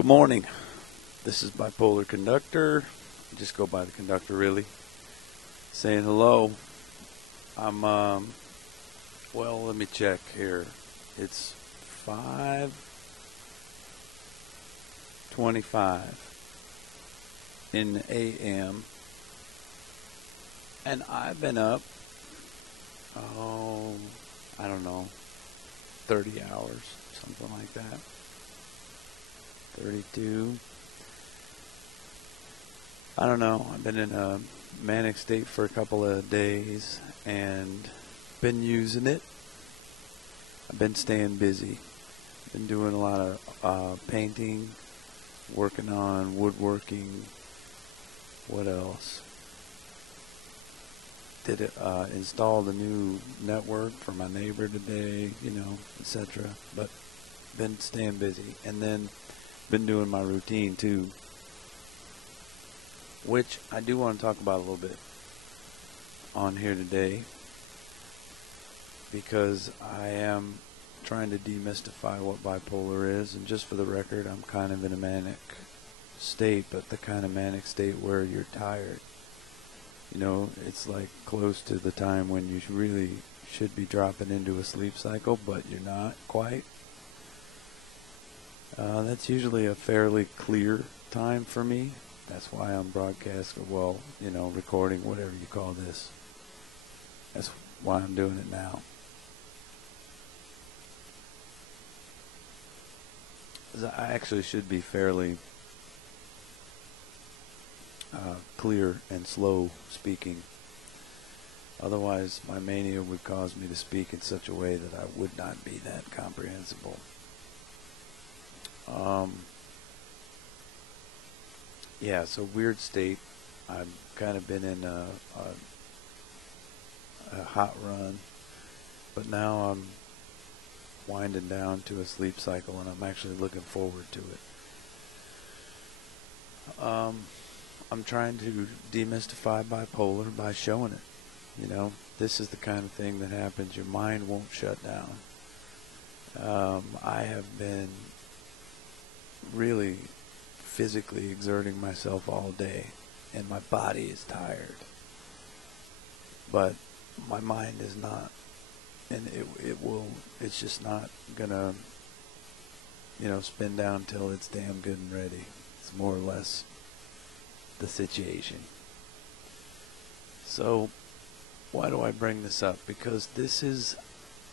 Good morning. This is Bipolar Conductor. Just go by the conductor, really. Saying hello. Well, let me check here. It's 5:25 in the a.m. And I've been up, I don't know, 30 hours, something like that. 32. I don't know. I've been in a manic state for a couple of days and been using it. I've been staying busy. Been doing a lot of painting, working on woodworking. What else? Installed a new network for my neighbor today, etc. But been staying busy. And then been doing my routine too, which I do want to talk about a little bit on here today, because I am trying to demystify what bipolar is. And just for the record, I'm kind of in a manic state, but the kind of manic state where you're tired. It's like close to the time when you really should be dropping into a sleep cycle, but you're not quite. That's usually a fairly clear time for me. That's why I'm recording, whatever you call this. That's why I'm doing it now. I actually should be fairly clear and slow speaking. Otherwise, my mania would cause me to speak in such a way that I would not be that comprehensible. So weird state. I've kind of been in a hot run, but now I'm winding down to a sleep cycle, and I'm actually looking forward to it. I'm trying to demystify bipolar by showing it. This is the kind of thing that happens. Your mind won't shut down. I have been really physically exerting myself all day, and my body is tired, but my mind is not, and it's just not gonna spin down till it's damn good and ready. It's more or less the situation. So why do I bring this up? Because this is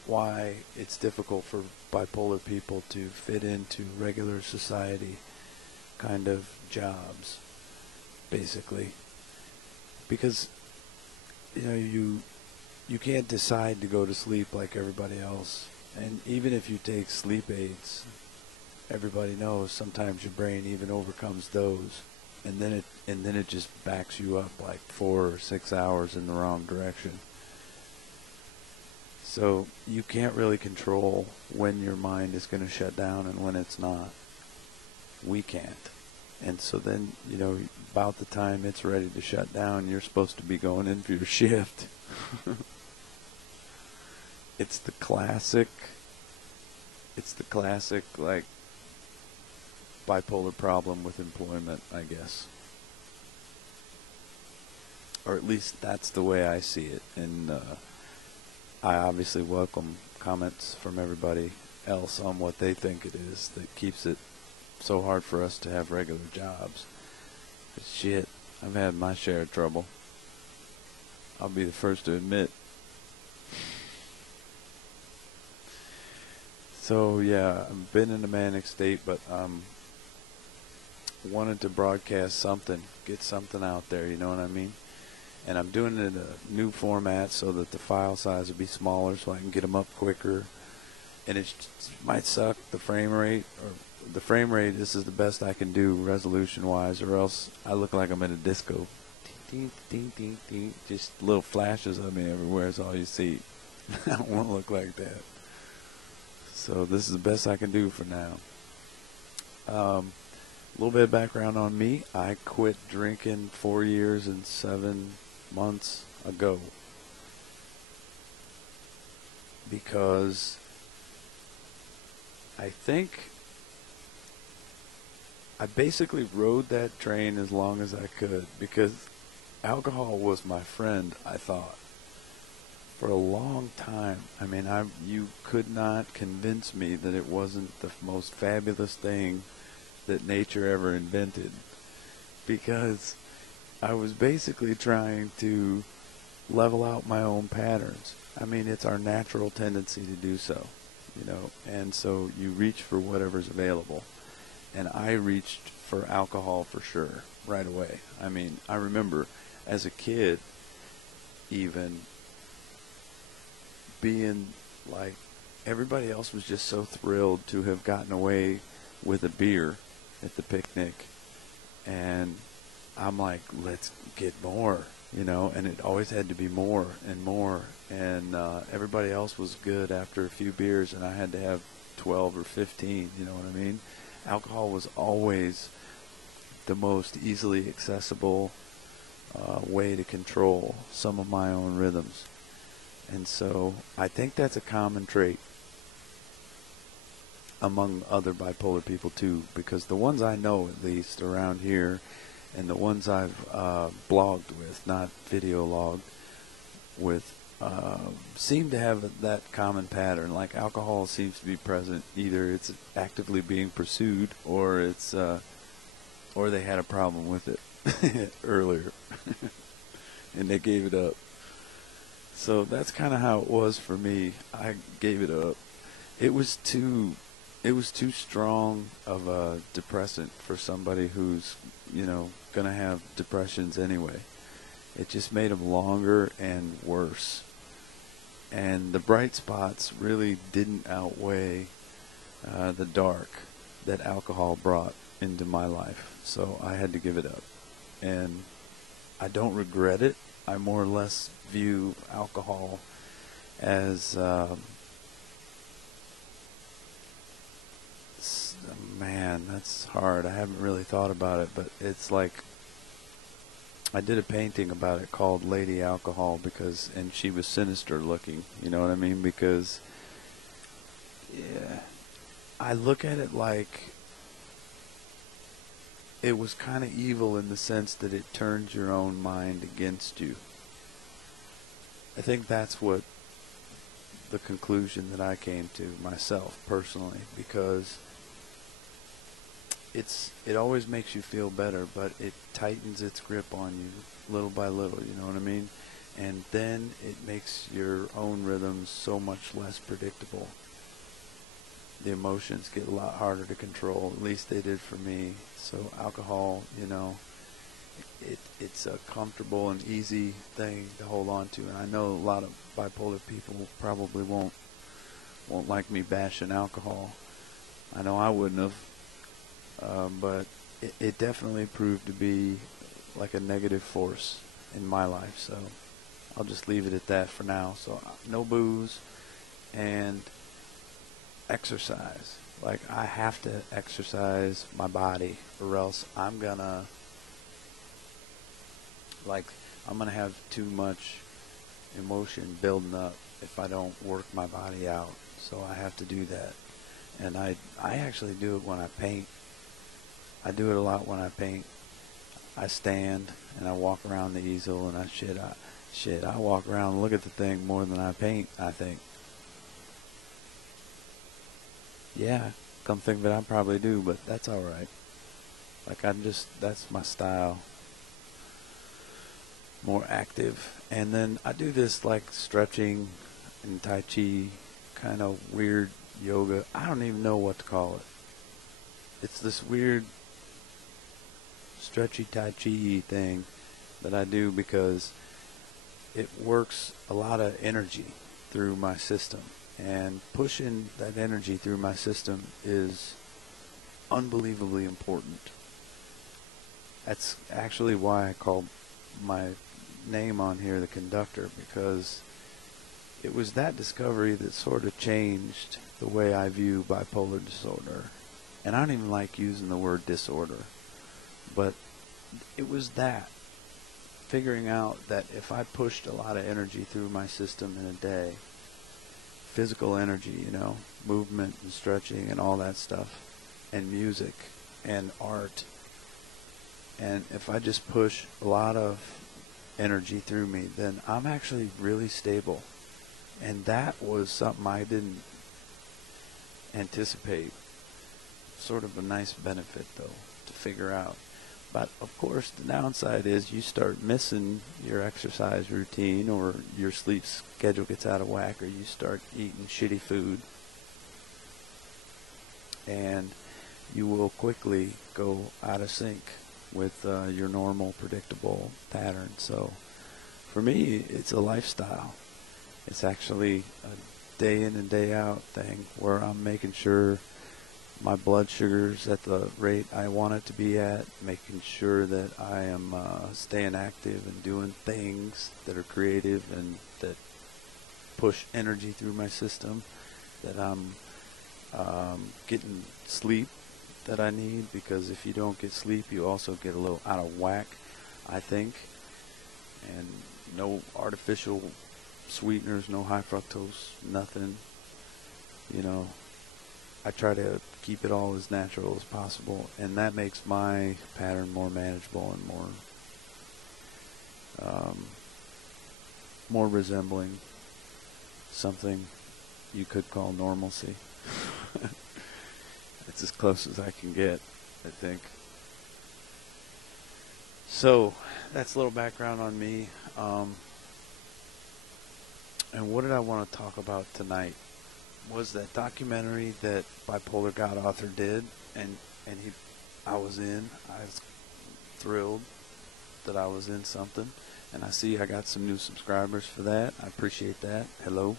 why it's difficult for bipolar people to fit into regular society kind of jobs, basically. Because you can't decide to go to sleep like everybody else. And even if you take sleep aids, everybody knows sometimes your brain even overcomes those, and then it just backs you up like 4 or 6 hours in the wrong direction. So you can't really control when your mind is going to shut down and when it's not. We can't. And so then, about the time it's ready to shut down, you're supposed to be going in for your shift. It's the classic, like, bipolar problem with employment, I guess. Or at least that's the way I see it. And I obviously welcome comments from everybody else on what they think it is that keeps it so hard for us to have regular jobs. But shit, I've had my share of trouble. I'll be the first to admit. So yeah, I've been in a manic state, but wanted to broadcast something, get something out there, you know what I mean? And I'm doing it in a new format so that the file size will be smaller so I can get them up quicker. And it might suck, the frame rate, this is the best I can do resolution-wise, or else I look like I'm in a disco. Ding, ding, ding, ding. Just little flashes of me everywhere is all you see. I don't want to look like that. So this is the best I can do for now. A little bit of background on me. I quit drinking 4 years and 7 months ago because I think I basically rode that train as long as I could because alcohol was my friend, I thought, for a long time. I mean, you could not convince me that it wasn't the most fabulous thing that nature ever invented, because I was basically trying to level out my own patterns. I mean, it's our natural tendency to do so, and so you reach for whatever's available. And I reached for alcohol for sure right away. I mean, I remember as a kid even being like, everybody else was just so thrilled to have gotten away with a beer at the picnic, and I'm like, let's get more, and it always had to be more and more, and everybody else was good after a few beers, and I had to have 12 or 15, you know what I mean? Alcohol was always the most easily accessible way to control some of my own rhythms. And so I think that's a common trait among other bipolar people too, because the ones I know, at least around here, and the ones I've blogged with, not video logged with, seem to have that common pattern. Like alcohol seems to be present. Either it's actively being pursued, or it's or they had a problem with it earlier and they gave it up. So that's kind of how it was for me. I gave it up. It was too strong of a depressant for somebody who's gonna have depressions anyway. It just made them longer and worse. And the bright spots really didn't outweigh the dark that alcohol brought into my life. So I had to give it up. And I don't regret it. I more or less view alcohol as, man, that's hard. I haven't really thought about it, but it's like, I did a painting about it called Lady Alcohol, and she was sinister looking, you know what I mean? Because, yeah, I look at it like it was kind of evil in the sense that it turns your own mind against you. I think that's what the conclusion that I came to myself personally, because it always makes you feel better, but it tightens its grip on you little by little, you know what I mean? And then it makes your own rhythms so much less predictable. The emotions get a lot harder to control, at least they did for me. So alcohol, it's a comfortable and easy thing to hold on to. And I know a lot of bipolar people probably won't like me bashing alcohol. I know I wouldn't have. But it definitely proved to be like a negative force in my life. So I'll just leave it at that for now. So no booze and exercise. Like, I have to exercise my body, or else I'm gonna have too much emotion building up if I don't work my body out. So I have to do that. And I actually do it when I paint. I do it a lot when I paint. I stand and I walk around the easel, and I walk around and look at the thing more than I paint, I think. Yeah, come think of it, I probably do, but that's alright. Like, that's my style. More active. And then I do this like stretching and Tai Chi, kind of weird yoga. I don't even know what to call it. It's this weird stretchy Tai Chi thing that I do because it works a lot of energy through my system, and pushing that energy through my system is unbelievably important. That's actually why I called my name on here the Conductor, because it was that discovery that sort of changed the way I view bipolar disorder. And I don't even like using the word disorder, but it was that, figuring out that if I pushed a lot of energy through my system in a day, physical energy, movement and stretching and all that stuff, and music, and art. And if I just push a lot of energy through me, then I'm actually really stable. And that was something I didn't anticipate. Sort of a nice benefit, though, to figure out. But, of course, the downside is you start missing your exercise routine, or your sleep schedule gets out of whack, or you start eating shitty food. And you will quickly go out of sync with your normal, predictable pattern. So, for me, it's a lifestyle. It's actually a day in and day out thing where I'm making sure my blood sugar's at the rate I want it to be at, making sure that I am staying active and doing things that are creative and that push energy through my system, that I'm getting sleep that I need, because if you don't get sleep, you also get a little out of whack, I think. And no artificial sweeteners, no high fructose, nothing. You know, I try to keep it all as natural as possible, and that makes my pattern more manageable and more resembling something you could call normalcy. It's as close as I can get, I think. So that's a little background on me. And what did I want to talk about tonight? Was that documentary that Bipolar God author did, and I was thrilled that I was in something, and I see I got some new subscribers for that. I appreciate that. Hello.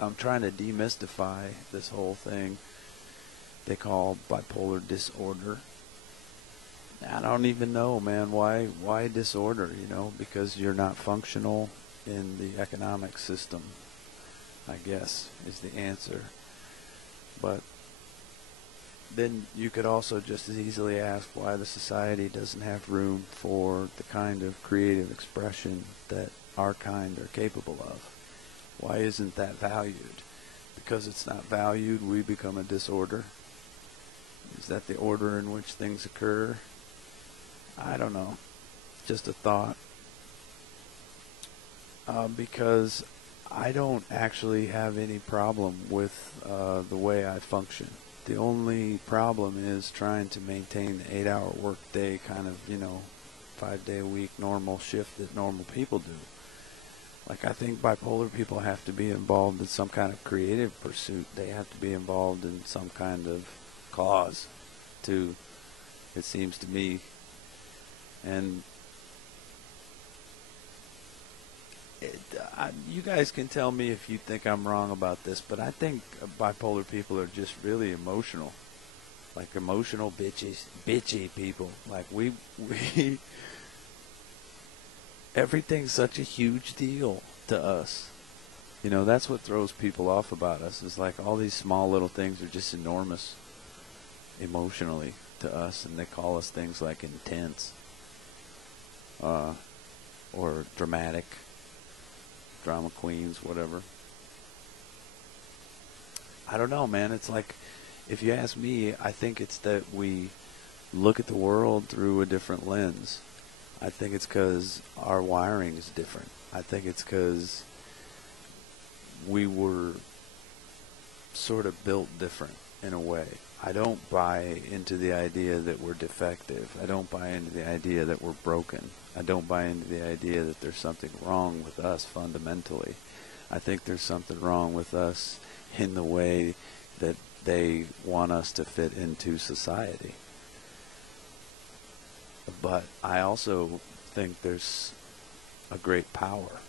I'm trying to demystify this whole thing they call bipolar disorder. I don't even know, man, why disorder, because you're not functional in the economic system, I guess, is the answer. But then you could also just as easily ask why the society doesn't have room for the kind of creative expression that our kind are capable of. Why isn't that valued? Because it's not valued, we become a disorder. Is that the order in which things occur? I don't know. Just a thought. Because I don't actually have any problem with the way I function. The only problem is trying to maintain the 8-hour work day, kind of, 5-day-a-week normal shift that normal people do. Like, I think bipolar people have to be involved in some kind of creative pursuit. They have to be involved in some kind of cause, too, it seems to me. And you guys can tell me if you think I'm wrong about this, but I think bipolar people are just really emotional. Like emotional bitchy people. Like we everything's such a huge deal to us. That's what throws people off about us, is like all these small little things are just enormous emotionally to us, and they call us things like intense or dramatic, drama queens, whatever. I don't know, man. It's like, if you ask me, I think it's that we look at the world through a different lens. I think it's because our wiring is different. I think it's because we were sort of built different in a way. I don't buy into the idea that we're defective. I don't buy into the idea that we're broken. I don't buy into the idea that there's something wrong with us fundamentally. I think there's something wrong with us in the way that they want us to fit into society. But I also think there's a great power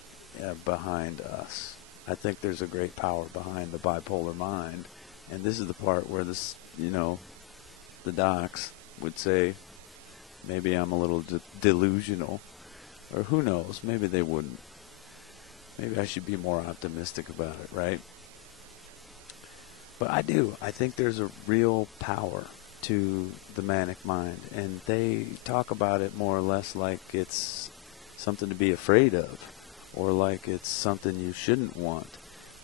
behind us. I think there's a great power behind the bipolar mind. And this is the part where this, the docs would say, maybe I'm a little delusional. Or who knows, maybe they wouldn't. Maybe I should be more optimistic about it, right? But I do. I think there's a real power to the manic mind. And they talk about it more or less like it's something to be afraid of, or like it's something you shouldn't want.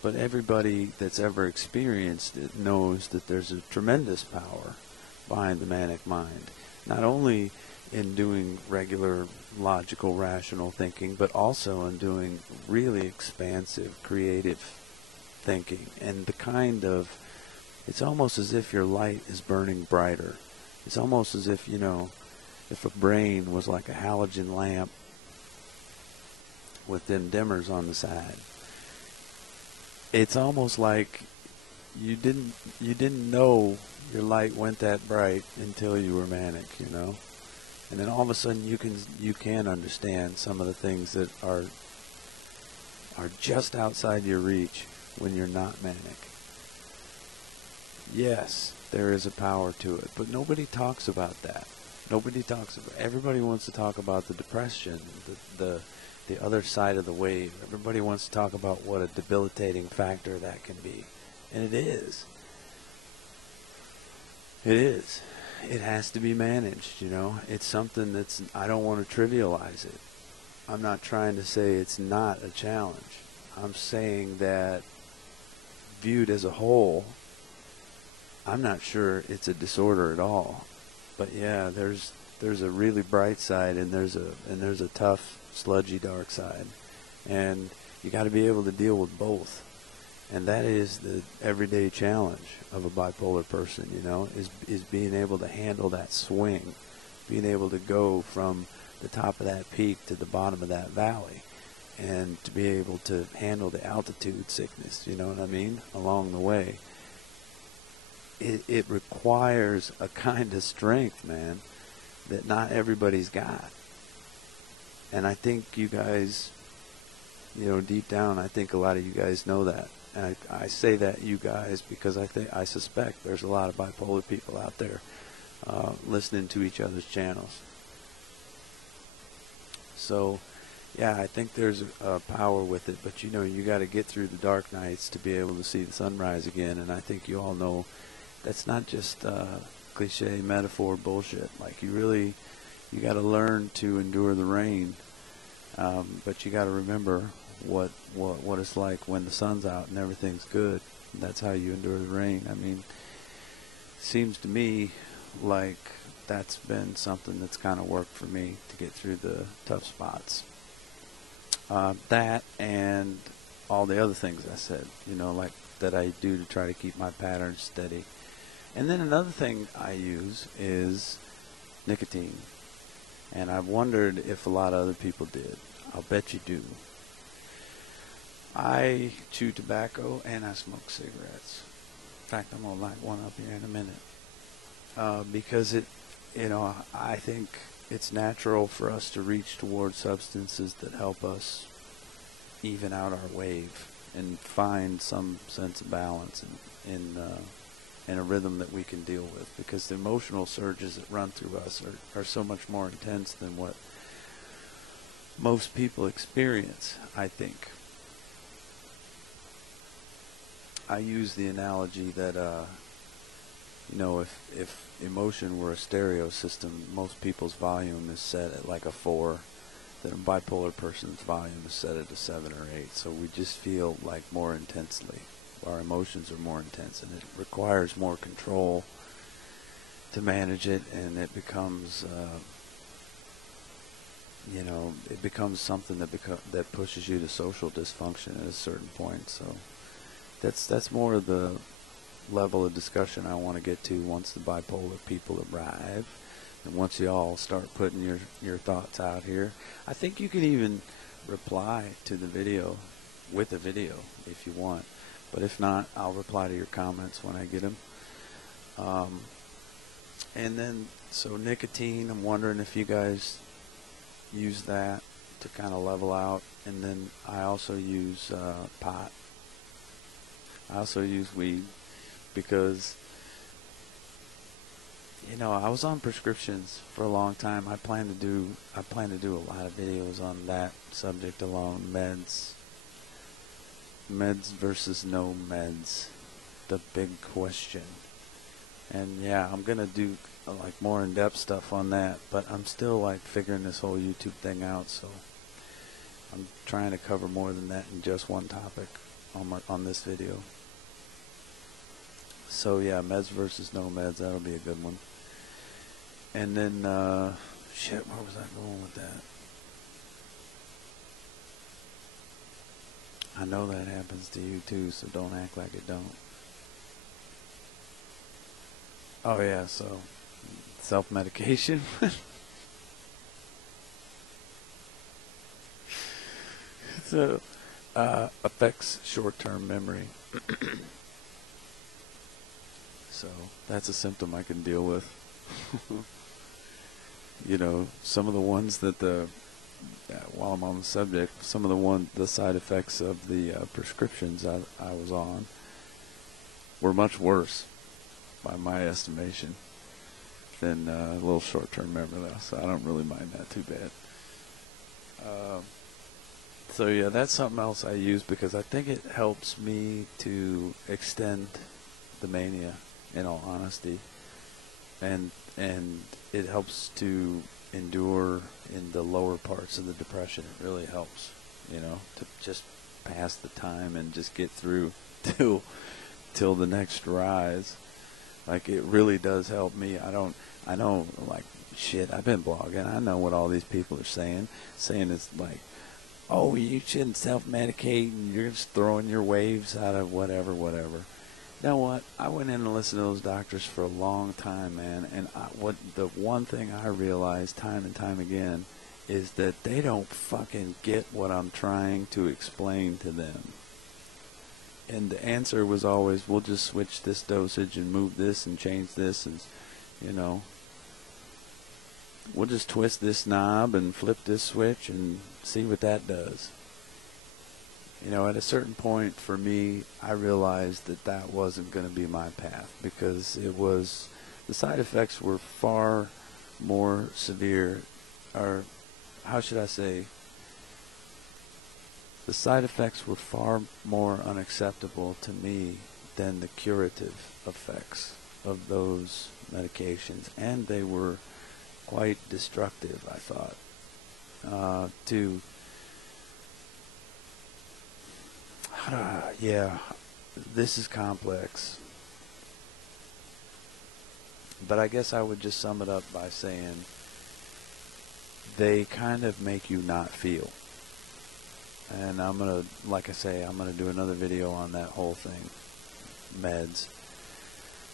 But everybody that's ever experienced it knows that there's a tremendous power behind the manic mind. Not only in doing regular, logical, rational thinking, but also in doing really expansive, creative thinking. And the kind of, it's almost as if your light is burning brighter. It's almost as if, you know, if a brain was like a halogen lamp with them dimmers on the side. It's almost like you didn't know your light went that bright until you were manic, you know. And then all of a sudden you can understand some of the things that are just outside your reach when you're not manic. Yes, there is a power to it, but nobody talks about that. Nobody talks about. Everybody wants to talk about the depression, the other side of the wave. Everybody wants to talk about what a debilitating factor that can be, and it is. It is. It has to be managed, you know. It's something that's, I don't want to trivialize it. I'm not trying to say it's not a challenge. I'm saying that viewed as a whole, I'm not sure it's a disorder at all. But yeah, there's a really bright side, and there's a tough, sludgy dark side. And you got to be able to deal with both. And that is the everyday challenge of a bipolar person, you know, is being able to handle that swing, being able to go from the top of that peak to the bottom of that valley, and to be able to handle the altitude sickness, you know what I mean, along the way. It requires a kind of strength, man, that not everybody's got. And I think you guys, you know, deep down, I think a lot of you guys know that. And I say that you guys because I suspect there's a lot of bipolar people out there listening to each other's channels. So, yeah, I think there's a power with it. But, you know, you got to get through the dark nights to be able to see the sunrise again. And I think you all know that's not just cliche metaphor bullshit. Like, you got to learn to endure the rain. But you got to remember what it's like when the sun's out and everything's good. And that's how you endure the rain. I mean, it seems to me like that's been something that's kind of worked for me to get through the tough spots. That and all the other things I said, you know, like that I do to try to keep my patterns steady. And then another thing I use is nicotine. And I've wondered if a lot of other people did. I'll bet you do. I chew tobacco and I smoke cigarettes. In fact, I'm going to light one up here in a minute. Because I think it's natural for us to reach towards substances that help us even out our wave and find some sense of balance in a rhythm that we can deal with. Because the emotional surges that run through us are so much more intense than what most people experience, I think. I use the analogy that, if emotion were a stereo system, most people's volume is set at like a 4, then a bipolar person's volume is set at a 7 or 8. So we just feel like more intensely. Our emotions are more intense, and it requires more control to manage it, and it becomes, it becomes something that pushes you to social dysfunction at a certain point. So that's more of the level of discussion I want to get to once the bipolar people arrive, and once you all start putting your thoughts out here. I think you can even reply to the video with a video if you want, but if not, I'll reply to your comments when I get them. And then, so nicotine, I'm wondering if you guys use that to kind of level out. And then I also use pot. I also use weed because, I was on prescriptions for a long time. I plan to do a lot of videos on that subject alone. Meds versus no meds, the big question. And yeah, I'm gonna do like more in-depth stuff on that, but I'm still like figuring this whole YouTube thing out, so I'm trying to cover more than that in just one topic. on this video. So yeah, meds versus no meds, that'll be a good one. And then shit, where was I going with that? I know that happens to you too, so don't act like it don't. Oh yeah, so self-medication. So affects short-term memory. So that's a symptom I can deal with. You know, some of the ones that while I'm on the subject, some of the side effects of the prescriptions I was on were much worse, by my estimation, than a little short-term memory loss. So I don't really mind that too bad. So yeah, that's something else I use because I think it helps me to extend the mania, in all honesty, and it helps to endure in the lower parts of the depression. It really helps, you know, to just pass the time and just get through till the next rise. Like, it really does help me. I know, like, shit, I've been blogging. I know what all these people are saying it's like, oh, you shouldn't self-medicate and you're just throwing your waves out of whatever. You know what? I went in and listened to those doctors for a long time, man, and the one thing I realized time and time again is that they don't fucking get what I'm trying to explain to them. And the answer was always, we'll just switch this dosage and move this and change this, and, you know, we'll just twist this knob and flip this switch and see what that does. You know, at a certain point for me, I realized that wasn't going to be my path, because the side effects were far more severe, or how should I say, the side effects were far more unacceptable to me than the curative effects of those medications, and they were quite destructive, I thought, yeah, this is complex, but I guess I would just sum it up by saying they kind of make you not feel. And I'm going to, like I say, I'm going to do another video on that whole thing, meds,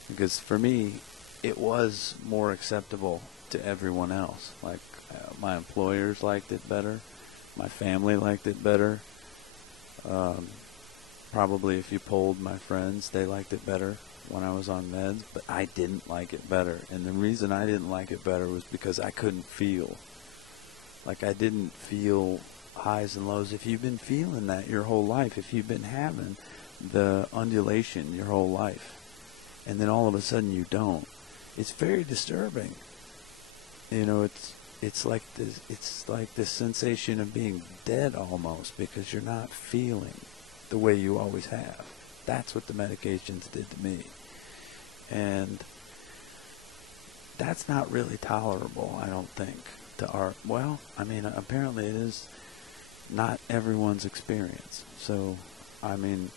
because for me, it was more acceptable to everyone else. Like, my employers liked it better, my family liked it better, probably if you polled my friends, they liked it better when I was on meds, but I didn't like it better. And the reason I didn't like it better was because I couldn't feel. Like, I didn't feel highs and lows. If you've been feeling that your whole life, if you've been having the undulation your whole life, and then all of a sudden you don't, it's very disturbing. You know, it's like this sensation of being dead almost, because you're not feeling the way you always have. That's what the medications did to me. And that's not really tolerable, I don't think, well, I mean, apparently it is not everyone's experience. So, I mean,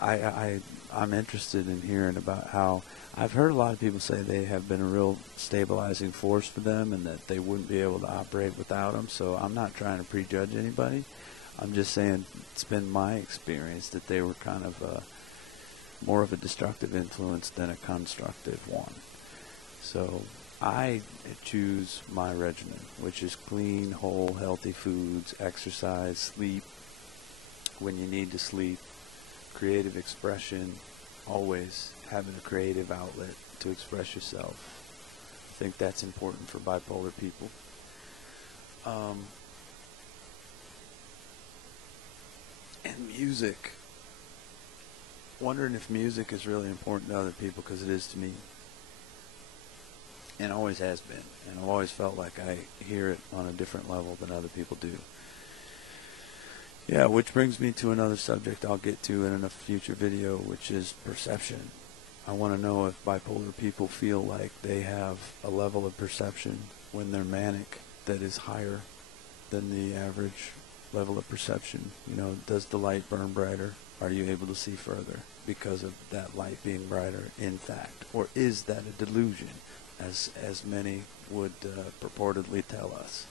I'm interested in hearing about how, I've heard a lot of people say they have been a real stabilizing force for them and that they wouldn't be able to operate without them. So I'm not trying to prejudge anybody. I'm just saying it's been my experience that they were kind of more of a destructive influence than a constructive one. So I choose my regimen, which is clean, whole, healthy foods, exercise, sleep when you need to sleep, creative expression, always having a creative outlet to express yourself. I think that's important for bipolar people. And music. Wondering if music is really important to other people, because it is to me. And always has been. And I've always felt like I hear it on a different level than other people do. Yeah, which brings me to another subject I'll get to in a future video, which is perception. I want to know if bipolar people feel like they have a level of perception when they're manic that is higher than the average level of perception. You know, does the light burn brighter? are you able to see further because of that light being brighter, in fact? Or is that a delusion, as many would purportedly tell us?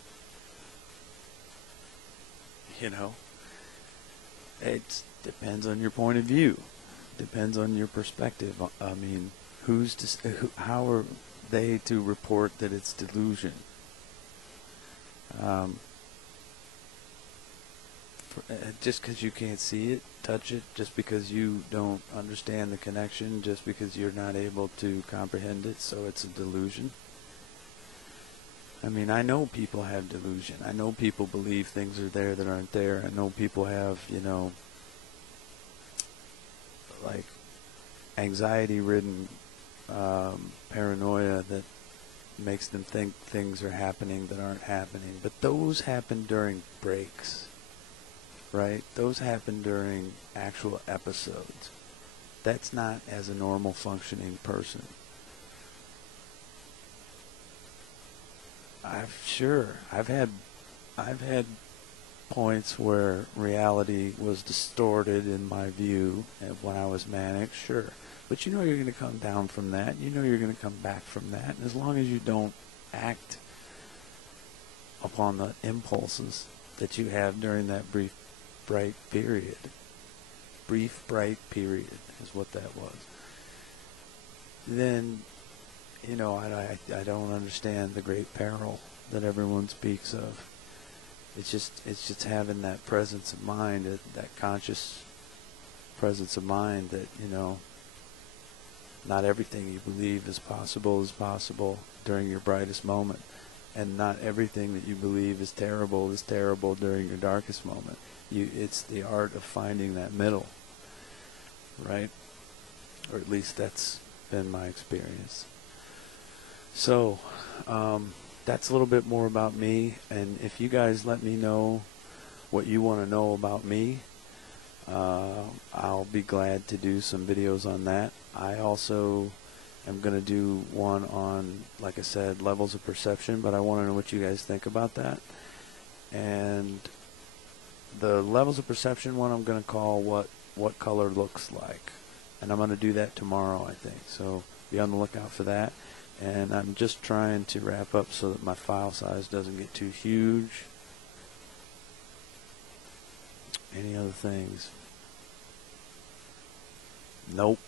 You know, it depends on your point of view. Depends on your perspective. I mean, how are they to report that it's delusion? Just because you can't see it, touch it, just because you don't understand the connection, just because you're not able to comprehend it, so it's a delusion. I mean, I know people have delusion. I know people believe things are there that aren't there. I know people have, you know, like anxiety-ridden paranoia that makes them think things are happening that aren't happening. But those happen during breaks, right? Those happen during actual episodes. That's not as a normal functioning person. I've had points where reality was distorted in my view when I was manic, sure. But you know you're going to come down from that. You know you're going to come back from that. And as long as you don't act upon the impulses that you have during that brief, bright period. Brief, bright period is what that was. Then, you know, I don't understand the great peril that everyone speaks of. It's just having that presence of mind, that conscious presence of mind that, you know, not everything you believe is possible during your brightest moment. And not everything that you believe is terrible during your darkest moment. It's the art of finding that middle, right? Or at least that's been my experience. So, that's a little bit more about me. And if you guys let me know what you want to know about me, I'll be glad to do some videos on that. I also am going to do one on, like I said, levels of perception, but I want to know what you guys think about that. And the levels of perception one I'm going to call what color looks like. And I'm going to do that tomorrow, I think. So be on the lookout for that. And I'm just trying to wrap up so that my file size doesn't get too huge. Any other things? Nope.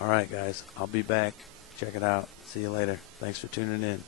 All right, guys. I'll be back. Check it out. See you later. Thanks for tuning in.